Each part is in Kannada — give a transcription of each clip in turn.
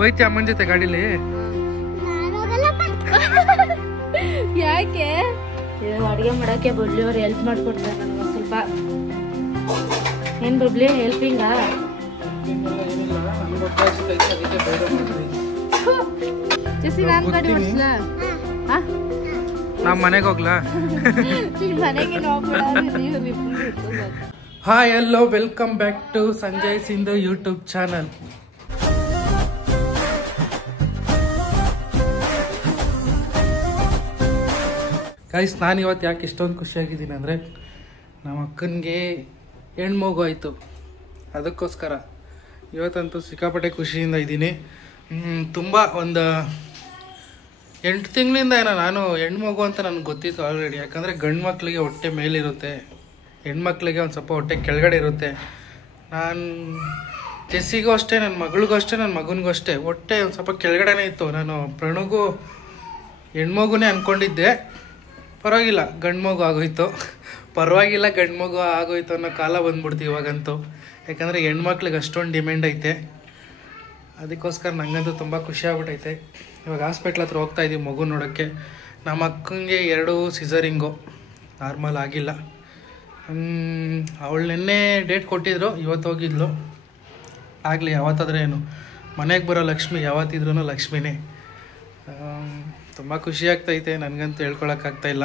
ಹೋಯ್ತಿ ಅಮ್ಮನ ಜೊತೆ ಗಾಡಿಲಿ ಯಾಕೆ ಅಡುಗೆ ಮಾಡಕ್ಕೆ ಬಬ್ಲಿ ಅವ್ರು ಹೆಲ್ಪ್ ಮಾಡ್ಕೊಡ್ತಾರೆ ನನಗೆ ಸ್ವಲ್ಪ ಏನ್ ಬಬ್ಲಿ ಹೆಲ್ಪಿಂಗ ಜೆಸಿ ನಾನು ಗಾಡಿ ಓಡಿಸ್ಲಾ ನಮ್ಮ ಮನೆಗೆ ಹೋಗ್ಲಾ ಮನೆಗೆ hi hello welcome back to Sanjay Sindhu YouTube channel. Guys, ನಾನು ಇವತ್ತು ಯಾಕೆ ಇಷ್ಟೊಂದು ಖುಷಿಯಾಗಿದ್ದೀನಿ ಅಂದರೆ ನಮ್ಮ ಅಕ್ಕನಿಗೆ ಹೆಣ್ಮಗು ಆಯಿತು. ಅದಕ್ಕೋಸ್ಕರ ಇವತ್ತಂತೂ ಸಿಕ್ಕಾಪಟ್ಟೆ ಖುಷಿಯಿಂದ ಇದ್ದೀನಿ. ತುಂಬ ಒಂದು 8 ತಿಂಗಳಿಂದ ಏನೋ ನಾನು ಹೆಣ್ಮಗು ಅಂತ ನನಗೆ ಗೊತ್ತಿತ್ತು ಆಲ್ರೆಡಿ. ಯಾಕಂದರೆ ಗಂಡು ಮಕ್ಕಳಿಗೆ ಹೊಟ್ಟೆ ಮೇಲಿರುತ್ತೆ, ಹೆಣ್ಮಕ್ಳಿಗೆ ಒಂದು ಸ್ವಲ್ಪ ಹೊಟ್ಟೆ ಕೆಳಗಡೆ ಇರುತ್ತೆ. ನಾನು ಜೆಸ್ಸಿಗೂ ಅಷ್ಟೇ, ನನ್ನ ಮಗಳಿಗೂ ಅಷ್ಟೇ, ನನ್ನ ಮಗನಿಗೂ ಅಷ್ಟೇ ಹೊಟ್ಟೆ ಒಂದು ಸ್ವಲ್ಪ ಕೆಳಗಡೆನೇ ಇತ್ತು. ನಾನು ಪ್ರಣುಗೂ ಹೆಣ್ಮಗುನೇ ಅಂದ್ಕೊಂಡಿದ್ದೆ. ಪರವಾಗಿಲ್ಲ, ಗಂಡು ಮಗು ಆಗೋಯ್ತು. ಪರವಾಗಿಲ್ಲ, ಗಂಡು ಮಗು ಆಗೋಯ್ತು ಅನ್ನೋ ಕಾಲ ಬಂದ್ಬಿಡ್ತು ಇವಾಗಂತೂ. ಯಾಕಂದರೆ ಹೆಣ್ಮಕ್ಳಿಗೆ ಅಷ್ಟೊಂದು ಡಿಮ್ಯಾಂಡ್ ಐತೆ. ಅದಕ್ಕೋಸ್ಕರ ನನಗಂತೂ ತುಂಬ ಖುಷಿ ಆಗ್ಬಿಟ್ಟೈತೆ. ಇವಾಗ ಹಾಸ್ಪಿಟ್ಲ್ ಹತ್ರ ಹೋಗ್ತಾ ಇದ್ದೀವಿ ಮಗು ನೋಡೋಕ್ಕೆ. ನಮ್ಮ ಅಕ್ಕಂಗೆ 2 ಸಿಸರಿಂಗು, ನಾರ್ಮಲ್ ಆಗಿಲ್ಲ. ಅವಳು ನಿನ್ನೆ ಡೇಟ್ ಕೊಟ್ಟಿದ್ರು, ಇವತ್ತು ಹೋಗಿದ್ಲು. ಆಗಲಿ, ಯಾವತ್ತಾದ್ರೆ ಏನು, ಮನೆಗೆ ಬರೋ ಲಕ್ಷ್ಮಿ ಯಾವತ್ತಿದ್ರೂ ಲಕ್ಷ್ಮಿನೇ. ತುಂಬ ಖುಷಿ ಆಗ್ತೈತೆ, ನನಗಂತೂ ಹೇಳ್ಕೊಳಕ್ಕಾಗ್ತಾಯಿಲ್ಲ.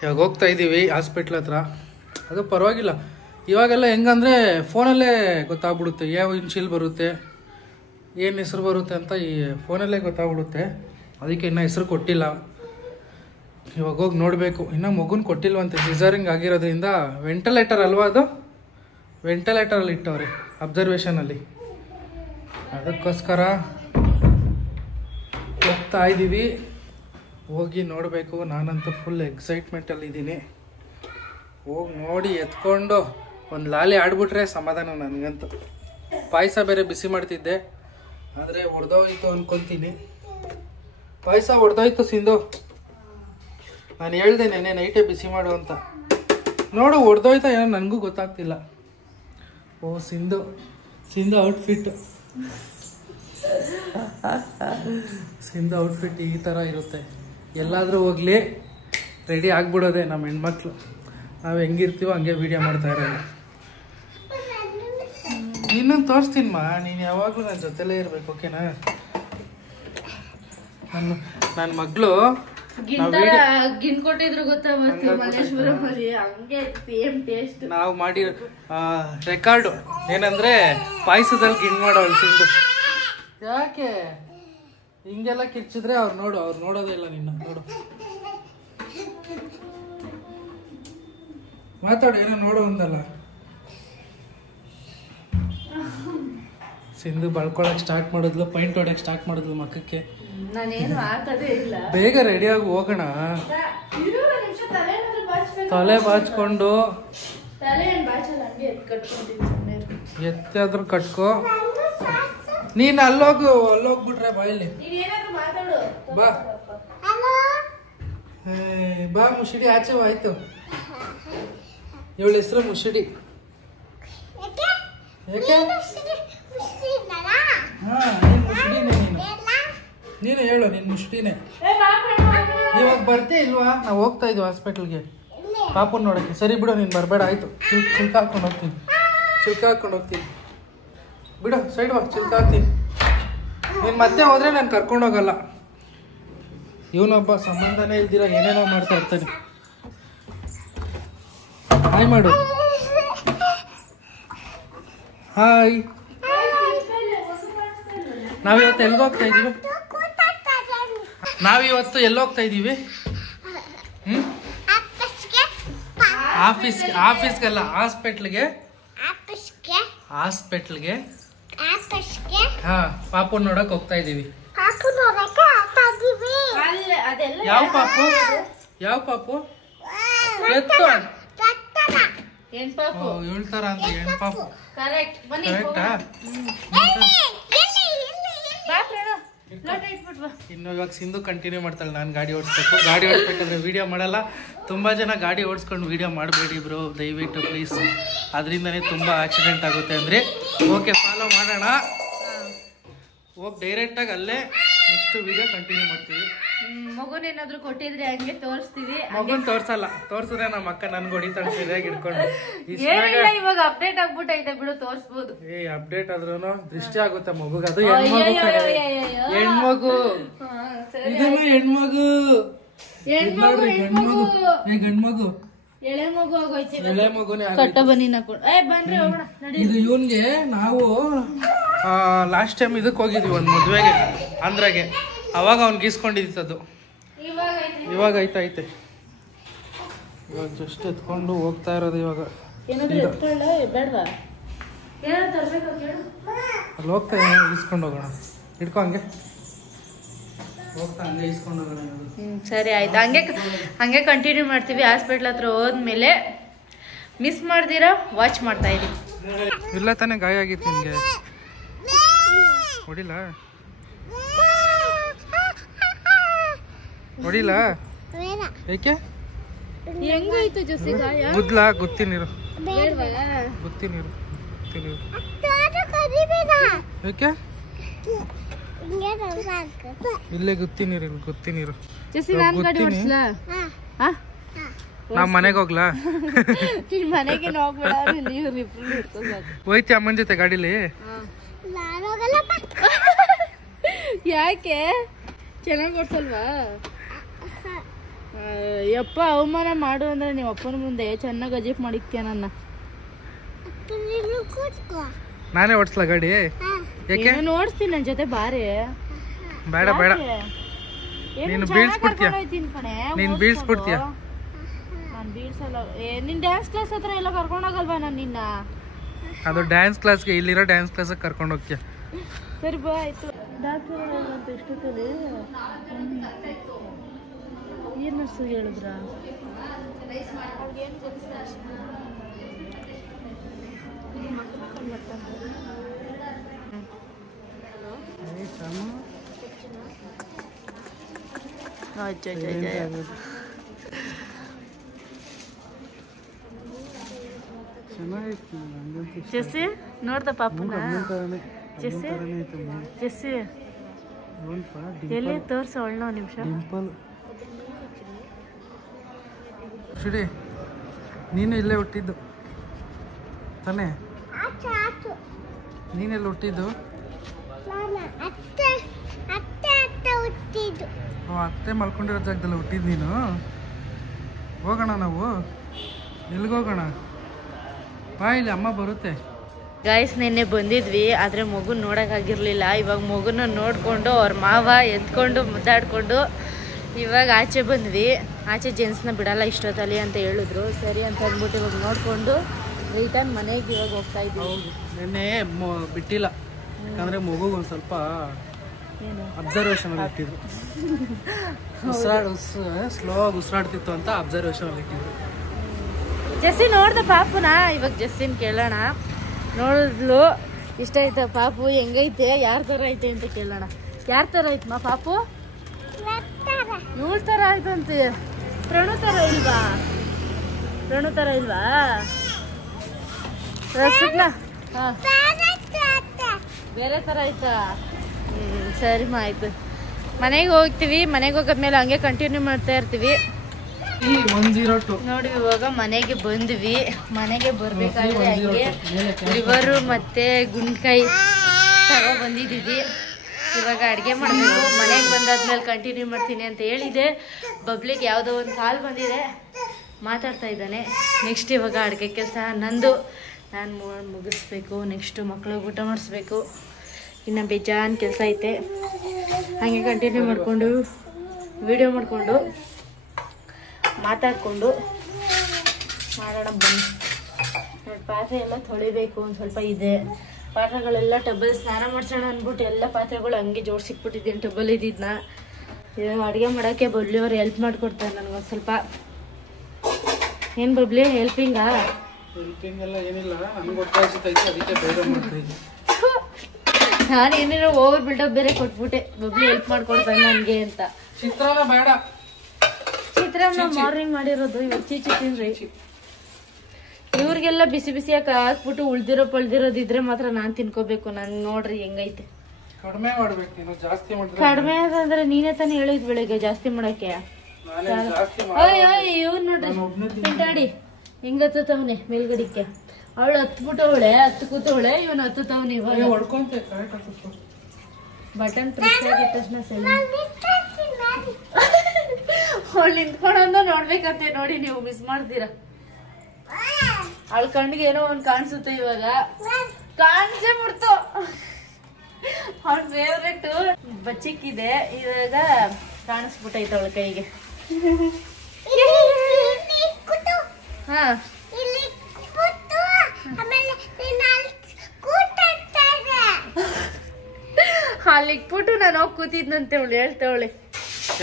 ಇವಾಗ ಹೋಗ್ತಾ ಇದ್ದೀವಿ ಹಾಸ್ಪಿಟ್ಲ್ ಹತ್ರ. ಅದು ಪರವಾಗಿಲ್ಲ, ಇವಾಗೆಲ್ಲ ಹೆಂಗಂದರೆ ಫೋನಲ್ಲೇ ಗೊತ್ತಾಗ್ಬಿಡುತ್ತೆ ಯಾವ ಇನ್ಶಿಲ್ ಬರುತ್ತೆ, ಏನು ಹೆಸರು ಬರುತ್ತೆ ಅಂತ ಈ ಫೋನಲ್ಲೇ ಗೊತ್ತಾಗ್ಬಿಡುತ್ತೆ. ಅದಕ್ಕೆ ಇನ್ನೂ ಹೆಸರು ಕೊಟ್ಟಿಲ್ಲ. ಇವಾಗ ಹೋಗಿ ನೋಡಬೇಕು. ಇನ್ನೂ ಮಗುನ ಕೊಟ್ಟಿಲ್ವಂತೆ, ಸಿಸರಿಂಗ್ ಆಗಿರೋದ್ರಿಂದ. ವೆಂಟಿಲೇಟರ್ ಅಲ್ವಾ ಅದು, ವೆಂಟಿಲೇಟರಲ್ಲಿ ಇಟ್ಟವ್ರೆ ಅಬ್ಸರ್ವೇಷನಲ್ಲಿ. ಅದಕ್ಕೋಸ್ಕರ ಹೋಗ್ತಾ ಇದ್ದೀವಿ. ಹೋಗಿ ನೋಡಬೇಕು. ನಾನಂತೂ ಫುಲ್ ಎಕ್ಸೈಟ್ಮೆಂಟಲ್ಲಿದ್ದೀನಿ. ಹೋಗಿ ನೋಡಿ ಎತ್ಕೊಂಡು ಒಂದು ಲಾಲಿ ಆಡ್ಬಿಟ್ರೆ ಸಮಾಧಾನ ನನಗಂತೂ. ಪಾಯಸ ಬೇರೆ ಬಿಸಿ ಮಾಡ್ತಿದ್ದೆ, ಆದರೆ ಹೊಡೆದೋಯ್ತು ಅಂದ್ಕೊತೀನಿ. ಪಾಯಸ ಹೊಡೆದೋಯ್ತು ಸಿಂಧು. ನಾನು ಹೇಳ್ದೆ ನೆನ್ನೆ ನೈಟೇ ಬಿಸಿ ಮಾಡು ಅಂತ. ನೋಡು ಹೊಡೆದೋಯ್ತಾ ಏನೋ ನನಗೂ ಗೊತ್ತಾಗ್ತಿಲ್ಲ. ಓ ಸಿಂಧು ಔಟ್ಫಿಟ್, ಸಿಂಧು ಔಟ್ಫಿಟ್ ಈ ಥರ ಇರುತ್ತೆ. ಎಲ್ಲಾದರೂ ಹೋಗ್ಲಿ ರೆಡಿ ಆಗ್ಬಿಡೋದೆ ನಮ್ಮ ಹೆಣ್ಮಕ್ಳು. ನಾವು ಹೆಂಗಿರ್ತೀವೋ ಹಂಗೆ ವೀಡಿಯೋ ಮಾಡ್ತಾ ಇರೋದು. ಇನ್ನೊಂದು ತೋರಿಸ್ತೀನಿ ಮಾ, ನೀನು ಯಾವಾಗಲೂ ನನ್ನ ಜೊತೆಲೇ ಇರಬೇಕು, ಓಕೆನಾ? ನನ್ನ ಮಗಳು ನಾವು ಮಾಡಿ ರೆಕಾರ್ಡು ಏನಂದ್ರೆ ಪಾಯಸದಲ್ಲಿ ಗಿಣ್ ಮಾಡೋಳು ತಿಂದು. ಯಾಕೆ ಹಿಂಗೆಲ್ಲ ಕಿಚ್ಚಿದ್ರೆ ಅವ್ರು ನೋಡೋದೇ ಇಲ್ಲ ನಿನ್ನ. ನೋಡು, ಮಾತಾಡು, ಏನೋ ನೋಡೋ ಒಂದಲ್ಲ. ಸಿಂಧು ಬಳ್ಕೊಳಕ್ ಸ್ಟಾರ್ಟ್ ಮಾಡಿದ್ಲು, ಪೈಂಟ್ ಹೊಡ್ಯಕ್ ಸ್ಟಾರ್ಟ್ ಮಾಡಿದ್ಲು ಮಕ್ಕಕ್ಕೆ. ಬೇಗ ರೆಡಿಯಾಗಿ ಹೋಗೋಣ. ತಲೆ ಬಾಚ್ಕೊಂಡು ಎತ್ತಾದ್ರೂ ಕಟ್ಕೋ. ನೀನ್ ಅಲ್ಲೋಗ್ಬಿಟ್ರೆ ಬಾಯಲ್ಲಿ ಬಾ ಬಾ. ಮುಷಿಡಿ ಆಚೆ ಆಯ್ತು. ಇವಳ ಹೆಸರು ಮುಷಿಡಿ. ಯಾಕೆ? ಹಾ, ನೀನ್ ಮುಷಿಡಿನೇ. ನೀನು ಹೇಳು, ನೀನು ಮುಷ್ಟಿನೇ. ಇವಾಗ ಬರ್ತೀಯ ಇಲ್ವಾ? ನಾವು ಹೋಗ್ತಾ ಇದ್ವಿ ಹಾಸ್ಪಿಟ್ಲ್ಗೆ ಪಾಪುನ್ ನೋಡೋಕ್ಕೆ. ಸರಿ ಬಿಡು, ನೀನು ಬರಬೇಡ, ಆಯಿತು. ಚಿಲ್ಕ ಹಾಕ್ಕೊಂಡು ಹೋಗ್ತೀನಿ. ಬಿಡು, ಸೈಡ್ ಬಾ, ಚಿಲ್ಕ ಹಾಕ್ತೀನಿ. ನೀನು ಮತ್ತೆ ಹೋದ್ರೆ ನಾನು ಕರ್ಕೊಂಡೋಗಲ್ಲ. ಇವನೊಬ್ಬ ಸಂಬಂಧನೇ ಇಲ್ದಿರ ಏನೇನೋ ಮಾಡ್ತಾ ಇರ್ತಾನೆ. ಹಾಯ್ ಮಾಡು. ಹಾಯ್. ನಾವಿವತ್ತು ಎಲ್ಲಿಗೋಗ್ತಾ ಇದ್ದೀವಿ? ಎಲ್ಲೋಗ್ತಾ ಇದ್ದೀವಿ? ಆಫೀಸ್ಗಲ್ಲ, ಹಾಸ್ಪಿಟ್ಲ್ಗೆ. ಹಾ, ಪಾಪು ನೋಡಕ್ ಹೋಗ್ತಾ ಇದೀವಿ. ಯಾವ ಪಾಪು? ಎತ್ತು ಹೇಳ್ತಾರ ಅಂತ. ಹೆಣ್ಪಾಪು ಕರೆಕ್ಟಾ? ಇನ್ನು ಇವಾಗ ಸಿಂಧು ಕಂಟಿನ್ಯೂ ಮಾಡ್ತಾಳೆ. ನಾನು ಗಾಡಿ ಓಡಿಸ್ಬೇಕಂದ್ರೆ ವಿಡಿಯೋ ಮಾಡಲ್ಲ. ತುಂಬ ಜನ ಗಾಡಿ ಓಡಿಸ್ಕೊಂಡು ವಿಡಿಯೋ ಮಾಡಬೇಡಿ ಬ್ರೋ, ದಯವಿಟ್ಟು ಪ್ಲೀಸ್. ಅದರಿಂದನೇ ತುಂಬ ಆಕ್ಸಿಡೆಂಟ್ ಆಗುತ್ತೆ ಅಂದರೆ. ಓಕೆ, ಫಾಲೋ ಮಾಡೋಣ. ಹೋಗಿ ಡೈರೆಕ್ಟಾಗಿ ಅಲ್ಲೇ ನೆಕ್ಸ್ಟ್ ವಿಡಿಯೋ ಕಂಟಿನ್ಯೂ ಮಾಡ್ತೀವಿ. ಮಗುನೇನಾದ್ರೂ ಕೊಟ್ಟಿದ್ರೆ ಹಂಗೆ ತೋರಿಸ್ತೀವಿ. ಮಗುನ್ ತೋರ್ಸಲ್ಲ, ತೋರ್ಸಿದ್ರೆ ನಮ್ಮ ಅಕ್ಕ ನನ್ಗೆ ಹೊಡಿತಾಳೆ ಸರಿಯಾಗಿ ಇಟ್ಕೊಂಡು. ಏನಿಲ್ಲ, ಇವಾಗ ಅಪ್ಡೇಟ್ ಆಗ್ಬಿಟ್ಟೈತೆ ಬಿಡು, ತೋರ್ಸ್ಬೋದು. ಅಪ್ಡೇಟ್ ಆದ್ರೂ ದೃಷ್ಟಿ ಆಗುತ್ತೆ ಮಗುಗೆ. ಅದು ಹೆಣ್ಮಗು, ಇದನ್ನು ಹೆಣ್ಮಗು, ಗಂಡ್ಮಗು, ಎಳೆ ಮಗು ಆಗೋಯ್ತು. ಎಳೆ ಮಗುನೇ ಕಟ್ಟ ಬನ್ನಿ ಬನ್ರಿ ಹೋಗೋಣ. ಇದು ಇವನ್ಗೆ ನಾವು ಲಾಸ್ಟ್ ಟೈಮ್ ಇದಕ್ಕೆ ಹೋಗಿದ್ವಿ ಒಂದು ಮದ್ವೆಗೆ ಆಂಧ್ರಾಗೆ. ಅವಾಗ ಅವ್ನ್ ಗೀಸ್ಕೊಂಡಿದ್ದು. ಇವಾಗ ಐತೆ ಇವಾಗ ಜಸ್ಟ್ ಎತ್ಕೊಂಡು ಹೋಗ್ತಾ ಇರೋದು. ಇವಾಗ ಅಲ್ಲಿ ಹೋಗ್ತಾ ಇಸ್ಕೊಂಡು ಹೋಗೋಣ. ಹಿಡ್ಕೊ ಹಂಗೆ ಹೋಗ್ತಾ ಹಂಗೆ ಇಸ್ಕೊಂಡು ಹೋಗೋಣ. ಸರಿ ಆಯ್ತು, ಹಂಗೆ ಕಂಟಿನ್ಯೂ ಮಾಡ್ತೀವಿ. ಹಾಸ್ಪಿಟ್ಲ್ ಹತ್ರ ಹೋದ್ಮೇಲೆ ಮಿಸ್ ಮಾಡ್ದಿರಾ ವಾಚ್ ಮಾಡ್ತಾ ಇರಿ. ಇಲ್ಲ ತಾನೇ ಗಾಯ ಆಗಿತ್ತು ನಿನ್ಗೆ? ಹೊಡಿಲ್ಲ ಏಕೆ? ಹೆಂಗಾಯ್ತು ಜೊಸಿ ಗಾಯ? ಗುದ್ಲಾ? ಗುತ್ತಿ ನೀರು ಏಕೆ? ಇಲ್ಲೇ ಗುತ್ತಿ ನೀರು ನಾವ್ ಮನೆಗೆ ಹೋಗ್ಲಾ? ಮನೆಗೆ ಹೋಯ್ತಿ ಅಮ್ಮನ ಜೊತೆ ಗಾಡಿಲಿ? ಯಾಕೆ ಚೆನ್ನಾಗಿ ಓಡ್ಸಲ್ವಾ? ಯಪ್ಪ, ಅವಮಾನ ಮಾಡು ಅಂದ್ರೆ ನಿಮ್ಮ ಅಪ್ಪನ ಮುಂದೆ ಚೆನ್ನಾಗಿ ಅಜೀಪ್ ಮಾಡಿಕ್ತೀಯ ನನ್ನ. ನಾನೇ ಓಡಿಸ್ಲಾ ಗಾಡಿ? ಯಾಕೆ? ಓಡಿಸ್ತೀನಿ, ನನ್ನ ಜೊತೆ ಬಾರಿ. ಬೇಡ ನೀನು ಬೀಳ್ಸ್ಬಿಡ್ತೀಯ. ನಾನು ಬೀಳ್ಸಲ್ಲ. ನಿನ್ ಡ್ಯಾನ್ಸ್ ಕ್ಲಾಸ್ ಹತ್ರ ಎಲ್ಲ ಕರ್ಕೊಂಡೋಗಲ್ವಾ ನಾನು ನಿನ್ನ? ಅದು ಡ್ಯಾನ್ಸ್ ಕ್ಲಾಸ್ಗೆ, ಇಲ್ಲಿರೋ ಡ್ಯಾನ್ಸ್ ಕ್ಲಾಸಿಗೆ ಕರ್ಕೊಂಡು ಹೋಗ್ತೀಯ. ಸರಿ ಬಾ, ಆಯ್ತು. ಡಾಕ್ಟರ್ ಎಷ್ಟೊತ್ತಲ್ಲಿ ಏನು ನರ್ಸು ಹೇಳಿದ್ರ? ಜೆಸ್ಸಿ ನೋಡ್ದ ಪಾಪನ? ಜೆಸ್ಸಿ ಎಲ್ಲಿ ತೋರ್ಸು ಅವಳನ್ನ ಒಂದು ನಿಮಿಷ. ಶುಡಿ, ನೀನು ಇಲ್ಲೇ ಹುಟ್ಟಿದ್ದು ತಾನೇ? ನೀನೆಲ್ಲ ಹುಟ್ಟಿದ್ದು? ಅತ್ತೆ ಮಲ್ಕೊಂಡಿರೋ ಜಾಗದಲ್ಲಿ ಹುಟ್ಟಿದ್ದು ನೀನು? ಹೋಗೋಣ ನಾವು, ಎಲ್ಲಿಗೋಗೋಣ? ಬಾ, ಇಲ್ಲಿ ಅಮ್ಮ ಬರುತ್ತೆ. ಗಾಯ್ಸ್, ನಿನ್ನೆ ಬಂದಿದ್ವಿ, ಆದರೆ ಮಗು ನೋಡೋಕ್ಕಾಗಿರಲಿಲ್ಲ. ಇವಾಗ ಮಗುನ ನೋಡಿಕೊಂಡು ಅವ್ರ ಮಾವ ಎತ್ಕೊಂಡು ಮುದ್ದಾಡ್ಕೊಂಡು ಇವಾಗ ಆಚೆ ಬಂದ್ವಿ. ಆಚೆ ಜೆಂಟ್ಸ್ನ ಬಿಡಲ್ಲ ಇಷ್ಟೊತ್ತಲ್ಲಿ ಅಂತ ಹೇಳಿದ್ರು. ಸರಿ ಅಂತ ಅಂದ್ಬಿಟ್ಟು ಇವಾಗ ನೋಡಿಕೊಂಡು ರಿಟರ್ನ್ ಮನೆಗೆ ಇವಾಗ ಹೋಗ್ತಾ ಇದ್ದೀವಿ. ನಿನ್ನೆ ಬಿಟ್ಟಿಲ್ಲ, ಯಾಕಂದರೆ ಮಗುಗೆ ಒಂದು ಸ್ವಲ್ಪ ಅಬ್ಸರ್ವೇಷನ್ ಅಲ್ಲಿ ಇಟ್ಟಿದ್ರು. ಸ್ಲೋ ಆಗಿ ಉಸಿರಾಡ್ತಿತ್ತು ಅಂತ ಅಬ್ಸರ್ವೇಷನ್ ಅಲ್ಲಿ ಇಟ್ಟಿದ್ರು. ಜೆಸ್ಸಿ ನೋಡ್ದ ಪಾಪುನ? ಇವಾಗ ಜೆಸ್ಸಿನ ಕೇಳೋಣ. ನೋಡಿದ್ಲು, ಇಷ್ಟ ಆಯ್ತಾ ಪಾಪು? ಹೆಂಗೈತೆ? ಯಾರ ಥರ ಐತೆ ಅಂತ ಕೇಳೋಣ. ಯಾರ ಥರ ಐತಮ್ಮ ಪಾಪು? ಇವಳ ಥರ ಆಯ್ತಂತೆ. ಪ್ರಣು ಥರ ಇಲ್ವಾ? ಪ್ರಣು ಥರ ಇಲ್ವಾ? ಬೇರೆ ಥರ ಆಯ್ತಾ? ಸರಿಮ್ಮ, ಆಯ್ತು. ಮನೆಗೆ ಹೋಗ್ತೀವಿ. ಮನೆಗೆ ಹೋಗೋದ್ಮೇಲೆ ಹಂಗೆ ಕಂಟಿನ್ಯೂ ಮಾಡ್ತಾ ಇರ್ತೀವಿ. ನೋಡಿ, ಇವಾಗ ಮನೆಗೆ ಬಂದ್ವಿ. ಮನೆಗೆ ಬರ್ಬೇಕಾದ್ರೆ ಹಂಗೆ ಲಿವರು ಮತ್ತೆ ಗುಂಡ್ಕಾಯಿ ತಗೋ ಬಂದಿದ್ದೀವಿ. ಇವಾಗ ಅಡುಗೆ ಮಾಡಬೇಕು. ಮನೆಗೆ ಬಂದಾದ್ಮೇಲೆ ಕಂಟಿನ್ಯೂ ಮಾಡ್ತೀನಿ ಅಂತ ಹೇಳಿದೆ. ಬಬ್ಲಿಗೆ ಯಾವುದೋ ಒಂದು ಕಾಲ್ ಬಂದಿದೆ, ಮಾತಾಡ್ತಾ ಇದ್ದಾನೆ. ನೆಕ್ಸ್ಟ್ ಇವಾಗ ಅಡುಗೆ ಕೆಲಸ ನಂದು, ನಾನು ಮುಗಿಸ್ಬೇಕು. ನೆಕ್ಸ್ಟು ಮಕ್ಳಿಗೆ ಊಟ ಮಾಡಿಸ್ಬೇಕು. ಇನ್ನು ಬೇಜಾನ್ ಕೆಲಸ ಐತೆ. ಹಾಗೆ ಕಂಟಿನ್ಯೂ ಮಾಡಿಕೊಂಡು ವಿಡಿಯೋ ಮಾಡಿಕೊಂಡು ಮಾತಾಡಿಕೊಂಡು ಮಾಡೋಣ ಬನ್ನಿ. ನೋಡಿ, ಪಾತ್ರೆ ಎಲ್ಲ ತೊಳಿಬೇಕು, ಒಂದು ಸ್ವಲ್ಪ ಇದೆ. ಪಾತ್ರೆಗಳೆಲ್ಲ ಟಬ್ಬಲ್ ಸ್ನಾನ ಮಾಡಿಸೋಣ ಅಂದ್ಬಿಟ್ಟು ಎಲ್ಲ ಪಾತ್ರೆಗಳು ಹಂಗೆ ಜೋಡಿಸಿಕ್ಬಿಟ್ಟಿದ್ದೀನಿ ಟಬ್ಬಲ್ ಇದ್ದಿದ್ದನ್ನ. ಇವಾಗ ಅಡುಗೆ ಮಾಡೋಕ್ಕೆ ಬಬ್ಲಿ ಅವ್ರು ಹೆಲ್ಪ್ ಮಾಡಿಕೊಡ್ತಾರೆ ನನಗೊಂದು ಸ್ವಲ್ಪ. ಏನು ಬಬ್ಲಿ, ಹೆಲ್ಪಿಂಗಾ? ನಾನು ಏನೇನೋ ಓವರ್ ಬಿಲ್ಡಪ್ ಬೇರೆ ಕೊಟ್ಬಿಟ್ಟೆ. ಬಬ್ಲಿ ಹೆಲ್ಪ್ ಮಾಡ್ಕೊಡ್ತಾನೆ ನನಗೆ ಅಂತ. ಚಿತ್ರಾನ್ನ ಮಾರ್ನಿಂಗ್ ಮಾಡಿರೋದು, ಇವಾಗ ಚೀಚಿ ತಿನ್ರಿ. ಇವ್ರಿಗೆಲ್ಲ ಬಿಸಿ ಬಿಸಿಯಾಗಿ ಹಾಕ್ಬಿಟ್ಟು ಉಳ್ದಿರೋದಿದ್ರೆ ಮಾತ್ರ ನಾನು ತಿನ್ಕೋಬೇಕು. ನಾನು ನೋಡ್ರಿ ಹೆಂಗೈತೆ. ಕಡಿಮೆ ಮಾಡ್ಬೇಕು ನೀನು, ಜಾಸ್ತಿ ಮಾಡಿದ್ರೆ ಕಡಿಮೆ ಅಂದ್ರೆ ನೀನೇ ತಾನೇ ಹೇಳಿದ್ ಬೆಳಿಗ್ಗೆ ಜಾಸ್ತಿ ಮಾಡಕ್ಕೆ. ನಾನೇನ್ ಜಾಸ್ತಿ ಇವ್ರು ನೋಡ್ರಿ ತಿಂಟಾಡಿ ಹಿಂಗ ಹತ್ತವನೆ ಮೇಲ್ಗಡಿಕೆ. ಅವಳು ಹತ್ಬಿಟ್ಟವಳೆ, ಹತ್ತು ಕೂತವಳೆ, ಇವನು ಹತ್ತವನೆ. ಇವಾಗ ಹೊಡ್ಕೊಂತೆ ಕರೆಕ್ಟ್ ಬಟನ್ ಪ್ರೆಸ್ ಆಗಿದ ತಕ್ಷಣ ಸರಿ ಅವಳು ನಿಂತ್ಕೊಂಡ ನೋಡ್ಬೇಕಂತೆ. ನೋಡಿ ನೀವು ಮಿಸ್ ಮಾಡ್ತೀರಾ. ಅವಳ ಕಣ್ಣಿಗೆ ಏನೋ ಒಂದ್ ಕಾಣಿಸುತ್ತೆ ಇವಾಗ. ಕಾಣಿಸೇ ಬಿಡ್ತು. ಅವಳ ಫೇವ್ರೆಟ್ ಬಚ್ಚಿಕ್ಕಿದೆ, ಇವಾಗ ಕಾಣಿಸ್ಬಿಟ್ಟೈತೆ ಅವಳ ಕೈಗೆ. ಹಾ ಅಲ್ಲಿ ಇಟ್ಬಿಟ್ಟು ನಾನು ಹೋಗಿ ಕೂತಿದ್ನಂತೆ ಅವಳು ಹೇಳ್ತಾವಳೆ.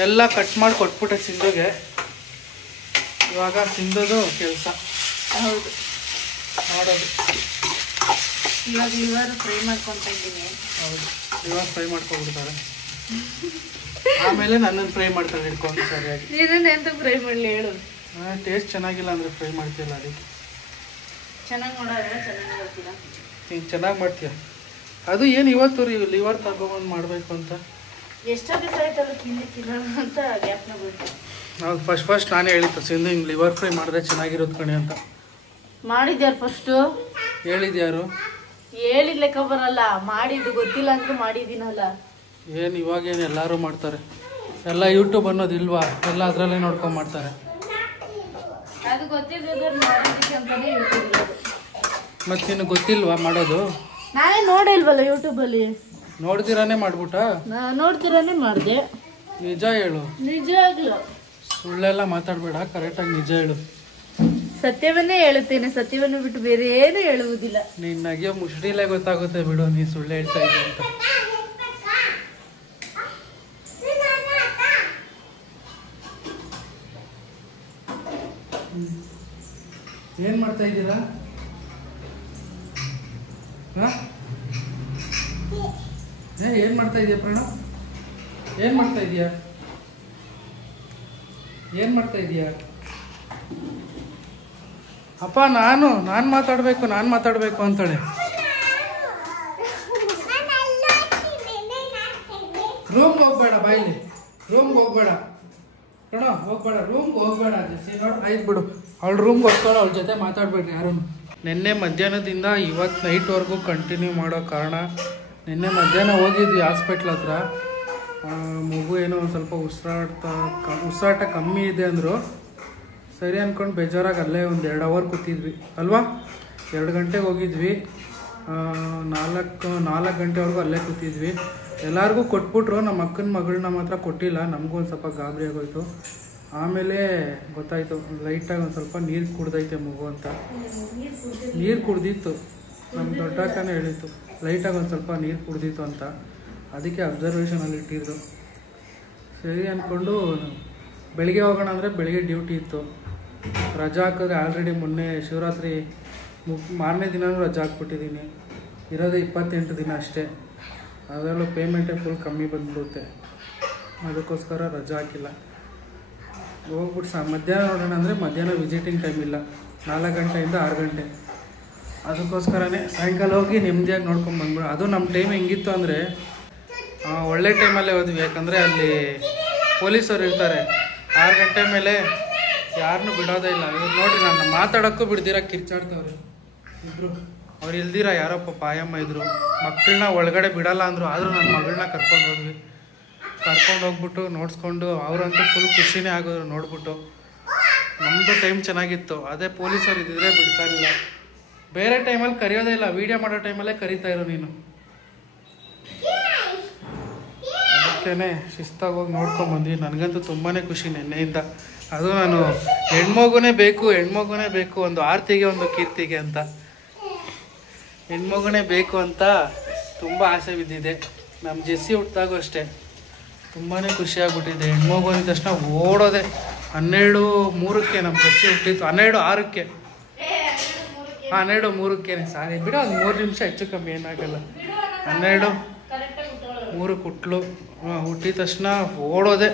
ಎಲ್ಲ ಕಟ್ ಮಾಡಿ ಕೊಟ್ಬಿಟ್ಟೆ ಸಿಂಧುಗೆ. ಇವಾಗ ಸಿಂಧುದು ಕೆಲಸ. ಹೌದು, ಮಾಡೋದು. ಇವಾಗ ಲಿವರ್ ಫ್ರೈ ಮಾಡ್ಕೊಂತ ಇದ್ದೀನಿ. ಹೌದು, ಇವಾಗ ಫ್ರೈ ಮಾಡ್ಕೊಂಡ್ಬಿಡ್ತಾರೆ. ಆಮೇಲೆ ನನ್ನನ್ನು ಫ್ರೈ ಮಾಡ್ತಾರೆ ಹಿಡ್ಕೊಂಡು ಸರಿಯಾಗಿ. ನೀನನ್ನ ಎಂತ ಫ್ರೈ ಮಾಡಲಿ ಹೇಳು. ಟೇಸ್ಟ್ ಚೆನ್ನಾಗಿಲ್ಲ ಅಂದರೆ ಫ್ರೈ ಮಾಡ್ತಿಲ್ಲ. ಅದಕ್ಕೆ ಚೆನ್ನಾಗಿ ಮಾಡೋದ್ರೆ ಚೆನ್ನಾಗಿ ಮಾಡ್ತೀರಾ. ನೀನು ಚೆನ್ನಾಗಿ ಮಾಡ್ತೀಯ. ಅದು ಏನು ಇವತ್ತು ಲಿವರ್ ತಗೊಂಬಂದು ಮಾಡಬೇಕು ಅಂತ ಎಷ್ಟೋ ದಿವಸ ಆಯ್ತಲ್ಲ ತಿಂದಿಕ್ಕಿಲ್ಲ ಅಂತ ಗ್ಯಾಪ್ನ ಬಿಟ್ಟು. ನಾವು ಫಸ್ಟ್ ನಾನೇ ಹೇಳಿತ್ತು ಸಿಂಧು ಹಿಂಗೆ ಲಿವರ್ ಫ್ರೈ ಮಾಡಿದ್ರೆ ಚೆನ್ನಾಗಿರೋದು ಕಣೆ ಅಂತ. ಮಾಡಿದ್ಯಾರು ಫಸ್ಟು? ಹೇಳಿದ್ಯಾರು? ಹೇಳಿದ ಲೆಕ್ಕ ಬರಲ್ಲ, ಮಾಡಿದ್ದು ಗೊತ್ತಿಲ್ಲ ಅಂದ್ರೂ ಮಾಡಿದ್ದೀನಲ್ಲ. ಏನು ಇವಾಗೇನು ಎಲ್ಲರೂ ಮಾಡ್ತಾರೆ. ಎಲ್ಲ ಯೂಟ್ಯೂಬ್ ಅನ್ನೋದು ಇಲ್ವಾ, ಎಲ್ಲ ಅದರಲ್ಲೇ ನೋಡ್ಕೊಂಡು ಮಾಡ್ತಾರೆ. ಅದು ಗೊತ್ತಿದ್ದವ್ರು ಮಾಡೋದಕ್ಕೆ ಅಂತಾನೆ ಯೂಟ್ಯೂಬ್ ಇರೋದು. ಮತ್ತು ನಿನಗೆ ಗೊತ್ತಿಲ್ವಾ ಮಾಡೋದು? ನಾನೇ ನೋಡಿಲ್ವಲ್ಲ ಯೂಟ್ಯೂಬಲ್ಲಿ. ನೋಡ್ದಿರಾನೇ ಮಾಡ್ಬಿಟ್ಟ? ನೋಡ್ತಿರಾನೇ ಮಾಡಿದೆ. ನಿಜ ಹೇಳು. ನಿಜ ಆಗ್ಲು ಸುಳ್ಳೆಲ್ಲ ಮಾತಾಡಬೇಡ, ಕರೆಕ್ಟಾಗಿ ನಿಜ ಹೇಳು. ಸತ್ಯವನ್ನೇ ಹೇಳುತ್ತೇನೆ, ಸತ್ಯವನ್ನು ಬಿಟ್ಟು ಬೇರೆ ಏನು ಹೇಳುವುದಿಲ್ಲ. ನೀನು ನಗಿಯೋ ಮುಷ್ಟಿಲೇ ಗೊತ್ತಾಗುತ್ತೆ ಬಿಡು, ನೀನು ಸುಳ್ಳು ಹೇಳ್ತಾ ಇದ್ದೆ ಅಂತ. ಏನು ಮಾಡ್ತಾ ಇದ್ದೀರಾ? ಏನು ಮಾಡ್ತಾ ಇದೀಯ ಪ್ರಣವ್? ಏನು ಮಾಡ್ತಾ ಇದೀಯಾ? ಏನು ಮಾಡ್ತಾ ಇದೀಯಾ? ಅಪ್ಪ ನಾನು ಮಾತಾಡಬೇಕು ಅಂತಾಳೆ. ರೂಮ್ಗೆ ಹೋಗ್ಬೇಡ, ಬಾಯಿಲಿ ರೂಮ್ಗೆ ಹೋಗ್ಬೇಡ ಪ್ರಣವ್, ಹೋಗ್ಬೇಡ ರೂಮ್ಗೆ ಹೋಗ್ಬೇಡ. ಆಯ್ತು ಬಿಡು, ಅವಳು ರೂಮ್ಗೆ ಹೋಗ್ತಾಳೆ, ಅವಳ ಜೊತೆ ಮಾತಾಡ್ಬೇಡ್ರಿ ಯಾರು. ನಿನ್ನೆ ಮಧ್ಯಾಹ್ನದಿಂದ ಇವತ್ತು ನೈಟ್ವರೆಗೂ ಕಂಟಿನ್ಯೂ ಮಾಡೋ ಕಾರಣ, ನಿನ್ನೆ ಮಧ್ಯಾಹ್ನ ಹೋಗಿದ್ವಿ ಹಾಸ್ಪಿಟ್ಲ್ ಹತ್ರ. ಮಗು ಏನೋ ಒಂದು ಸ್ವಲ್ಪ ಉಸಿರಾಟ ಕಮ್ಮಿ ಇದೆ ಅಂದರು. ಸರಿ ಅಂದ್ಕೊಂಡು ಬೇಜಾರಾಗಿ ಅಲ್ಲೇ ಒಂದು 2 ಅವರ್ ಕೂತಿದ್ವಿ ಅಲ್ವಾ. 2 ಗಂಟೆಗೆ ಹೋಗಿದ್ವಿ, 4 ಗಂಟೆವರೆಗೂ ಅಲ್ಲೇ ಕೂತಿದ್ವಿ. ಎಲ್ಲರಿಗೂ ಕೊಟ್ಬಿಟ್ರು, ನಮ್ಮ ಅಕ್ಕನ ಮಗಳನ್ನ ಮಾತ್ರ ಕೊಟ್ಟಿಲ್ಲ. ನಮಗೂ ಒಂದು ಸ್ವಲ್ಪ ಗಾಬರಿ ಆಗೋಯ್ತು. ಆಮೇಲೆ ಗೊತ್ತಾಯಿತು, ಲೈಟಾಗಿ ಒಂದು ಸ್ವಲ್ಪ ನೀರು ಕುಡ್ದೈತೆ ಮಗು ಅಂತ. ನೀರು ಕುಡ್ದಿತ್ತು, ನಮ್ಮ ದೊಡ್ಡ ಅಕ್ಕನೇ ಹೇಳಿತ್ತು, ಲೈಟಾಗಿ ಒಂದು ಸ್ವಲ್ಪ ನೀರು ಕುಡ್ದಿತ್ತು ಅಂತ. ಅದಕ್ಕೆ ಅಬ್ಸರ್ವೇಷನಲ್ಲಿ ಇಟ್ಟಿದ್ರು. ಸರಿ ಅಂದ್ಕೊಂಡು ಬೆಳಿಗ್ಗೆ ಹೋಗೋಣ ಅಂದರೆ ಬೆಳಿಗ್ಗೆ ಡ್ಯೂಟಿ ಇತ್ತು. ರಜಾ ಹಾಕಿದ್ರೆ ಆಲ್ರೆಡಿ ಮೊನ್ನೆ ಶಿವರಾತ್ರಿ ಮಾರನೇ ದಿನವೂ ರಜಾ ಹಾಕ್ಬಿಟ್ಟಿದ್ದೀನಿ. ಇರೋದೇ 28 ದಿನ ಅಷ್ಟೇ. ಅದರಲ್ಲೂ ಪೇಮೆಂಟೇ ಫುಲ್ ಕಮ್ಮಿ ಬಂದ್ಬಿಡುತ್ತೆ. ಅದಕ್ಕೋಸ್ಕರ ರಜಾ ಹಾಕಿಲ್ಲ. ಹೋಗ್ಬಿಟ್ಟು ಮಧ್ಯಾಹ್ನ ನೋಡೋಣ ಅಂದರೆ ಮಧ್ಯಾಹ್ನ ವಿಸಿಟಿಂಗ್ ಟೈಮ್ ಇಲ್ಲ, 4 ಗಂಟೆಯಿಂದ 6 ಗಂಟೆ. ಅದಕ್ಕೋಸ್ಕರನೇ ಸಾಯಂಕಾಲ ಹೋಗಿ ನೆಮ್ಮದಿಯಾಗಿ ನೋಡ್ಕೊಂಡು ಬಂದ್ಬಿಡು. ಅದು ನಮ್ಮ ಟೈಮ್ ಹೆಂಗಿತ್ತು ಅಂದರೆ ಒಳ್ಳೆ ಟೈಮಲ್ಲೇ ಹೋದ್ವಿ, ಯಾಕಂದರೆ ಅಲ್ಲಿ ಪೊಲೀಸರು ಇರ್ತಾರೆ. 6 ಗಂಟೆ ಮೇಲೆ ಯಾರನ್ನೂ ಬಿಡೋದೇ ಇಲ್ಲ. ಇವ್ರು ನೋಡ್ರಿ, ನಾನು ಮಾತಾಡೋಕ್ಕೂ ಬಿಡ್ದಿರ ಕಿರ್ಚಾಡ್ತವ್ರೆ ಇಬ್ಬರು. ಅವ್ರು ಇಲ್ದಿರ ಯಾರಪ್ಪ ಪಾಯಮ್ಮ ಇದ್ರು, ಮಕ್ಕಳನ್ನ ಒಳಗಡೆ ಬಿಡಲ್ಲ ಅಂದರು. ಆದರೂ ನನ್ನ ಮಗಳನ್ನ ಕರ್ಕೊಂಡು ಹೋಗ್ಬಿಟ್ಟು ನೋಡಿಸ್ಕೊಂಡು ಅವರಂತೂ ಫುಲ್ ಖುಷಿನೇ ಆಗೋರು ನೋಡ್ಬಿಟ್ಟು. ನಮ್ಮದು ಟೈಮ್ ಚೆನ್ನಾಗಿತ್ತು. ಅದೇ ಪೊಲೀಸರು ಇದ್ದಿದ್ರೆ ಬಿಡ್ತಾಯಿಲ್ಲ. ಬೇರೆ ಟೈಮಲ್ಲಿ ಕರೆಯೋದೇ ಇಲ್ಲ, ವೀಡಿಯೋ ಮಾಡೋ ಟೈಮಲ್ಲೇ ಕರೀತಾ ಇರೋ ನೀನು. ಅದಕ್ಕೇ ಶಿಸ್ತಾಗಿ ಹೋಗಿ ನೋಡ್ಕೊಂಬಂದ್ವಿ. ನನಗಂತೂ ತುಂಬಾ ಖುಷಿ ನಿನ್ನೆಯಿಂದ. ಅದು ನಾನು ಹೆಣ್ಮಗುನೇ ಬೇಕು ಒಂದು ಆರ್ತಿಗೆ ಒಂದು ಕೀರ್ತಿಗೆ ಅಂತ, ಹೆಣ್ಮಗುನೇ ಬೇಕು ಅಂತ ತುಂಬ ಆಸೆ ಬಿದ್ದಿದೆ. ನಮ್ಮ ಜೆಸ್ಸಿ ಹುಟ್ಟಿದಾಗೂ ಅಷ್ಟೇ ತುಂಬಾ ಖುಷಿಯಾಗ್ಬಿಟ್ಟಿದೆ. ಹೆಣ್ಮಗು ಅಂದ ತಕ್ಷಣ ಓಡೋದೆ. 12:03 ನಮ್ಮ ಜೆಸ್ಸಿ ಹುಟ್ಟಿತ್ತು, 12:06 12:03 ಸಾರಿ ಬಿಡು, ಒಂದು 3 ನಿಮಿಷ ಹೆಚ್ಚು ಕಮ್ಮಿ ಏನಾಗಲ್ಲ. 12:03 ಹುಟ್ಲು. ಹುಟ್ಟಿದ ತಕ್ಷಣ ಓಡೋದೆ,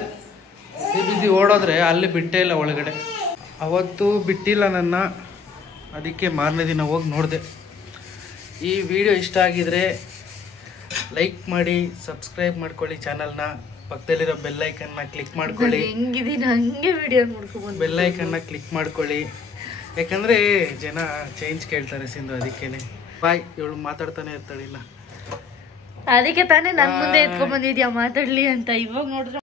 ಬಿದ್ದು ಓಡೋದ್ರೆ ಅಲ್ಲಿ ಬಿಟ್ಟೇ ಇಲ್ಲ ಒಳಗಡೆ. ಅವತ್ತು ಬಿಟ್ಟಿಲ್ಲ ನನ್ನ, ಅದಕ್ಕೆ ಮಾರನೇ ದಿನ ಹೋಗಿ ನೋಡಿದೆ. ಈ ವಿಡಿಯೋ ಇಷ್ಟ ಆಗಿದರೆ ಲೈಕ್ ಮಾಡಿ ಸಬ್ಸ್ಕ್ರೈಬ್ ಮಾಡ್ಕೊಳ್ಳಿ ಚಾನಲ್ನ. ಪಕ್ಕದಲ್ಲಿರೋ ಬೆಲ್ಲೈಕನ್ನ ಕ್ಲಿಕ್ ಮಾಡ್ಕೊಳ್ಳಿ. ಹೆಂಗಿದೀನಿ ಹಂಗೆ ವಿಡಿಯೋ ನೋಡ್ಕೊಂಡು ಬೆಲ್ಲೈಕನ್ನ ಕ್ಲಿಕ್ ಮಾಡ್ಕೊಳ್ಳಿ. ಯಾಕಂದರೆ ಜನ ಚೇಂಜ್ ಕೇಳ್ತಾರೆ ಸಿಂಧು, ಅದಕ್ಕೇನೆ. ಬಾಯ್. ಇವಳು ಮಾತಾಡ್ತಾನೆ ಇರ್ತಾಳಿಲ್ಲ, ಅದಕ್ಕೆ ತಾನೇ ನನ್ನ ಮುಂದೆ ಎತ್ಕೊಂಡ್ ಬಂದಿದ್ಯಾ ಮಾತಾಡ್ಲಿ ಅಂತ. ಇವಾಗ ನೋಡಿದ್ರೆ